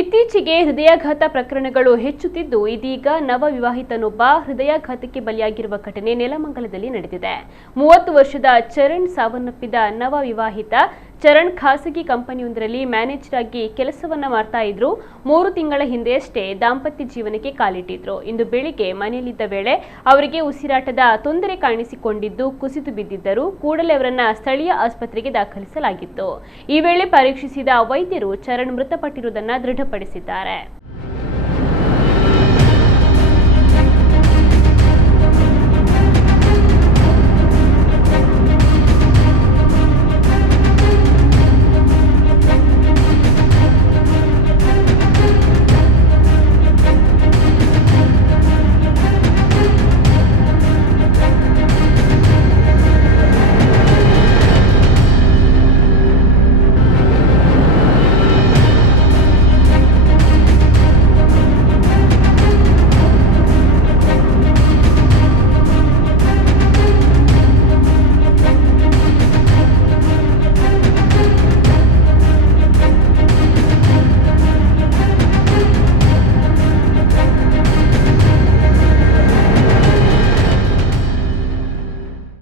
ಇತ್ತೀಚೆಗೆ ಹೃದಯಾಘಾತ ಪ್ರಕರಣಗಳು ಹೆಚ್ಚುತ್ತಿದ್ದು, ಇದೀಗ ನವ ವಿವಾಹಿತನೊಬ್ಬ ಹೃದಯಾಘಾತಕ್ಕೆ ಬಲಿಯಾಗಿರುವ ಘಟನೆ ನೆಲಮಂಗಲದಲ್ಲಿ ನಡೆದಿದೆ. 30 ವರ್ಷದ ಚರಣ್ ಸಾವನ್ನಪ್ಪಿದ ನವ ವಿವಾಹಿತ ಚರಣ್ ಖಾಸಗಿ ಕಂಪನಿಯೊಂದರಲ್ಲಿ ಮ್ಯಾನೇಜರ್ ಆಗಿ ಕೆಲಸವನ್ನ ಮಾಡ್ತಾ ಇದ್ರು. 3 ತಿಂಗಳ ಹಿಂದೆಯಷ್ಟೇ ದಾಂಪತ್ಯ ಜೀವನಕ್ಕೆ ಕಾಲಿಟ್ಟಿದ್ರು. ಇಂದು ಬೆಳಿಗ್ಗೆ ಮನೆಯಲ್ಲಿದ್ದ ವೇಳೆ ಅವರಿಗೆ ಉಸಿರಾಟದ ತೊಂದರೆ ಕಾಣಿಸಿಕೊಂಡಿದ್ದು ಕುಸಿದು ಬಿದ್ದಿದ್ದರು. ಕೂಡಲೇ ಅವರನ್ನ ಸ್ಥಳೀಯ ಆಸ್ಪತ್ರೆಗೆ ದಾಖಲಿಸಲಾಗಿತ್ತು. ಈ ವೇಳೆ ಪರೀಕ್ಷಿಸಿದ ವೈದ್ಯರು ಚರಣ್ ಮೃತಪಟ್ಟಿರುವುದನ್ನು ದೃಢಪಡಿಸಿದ್ದಾರೆ.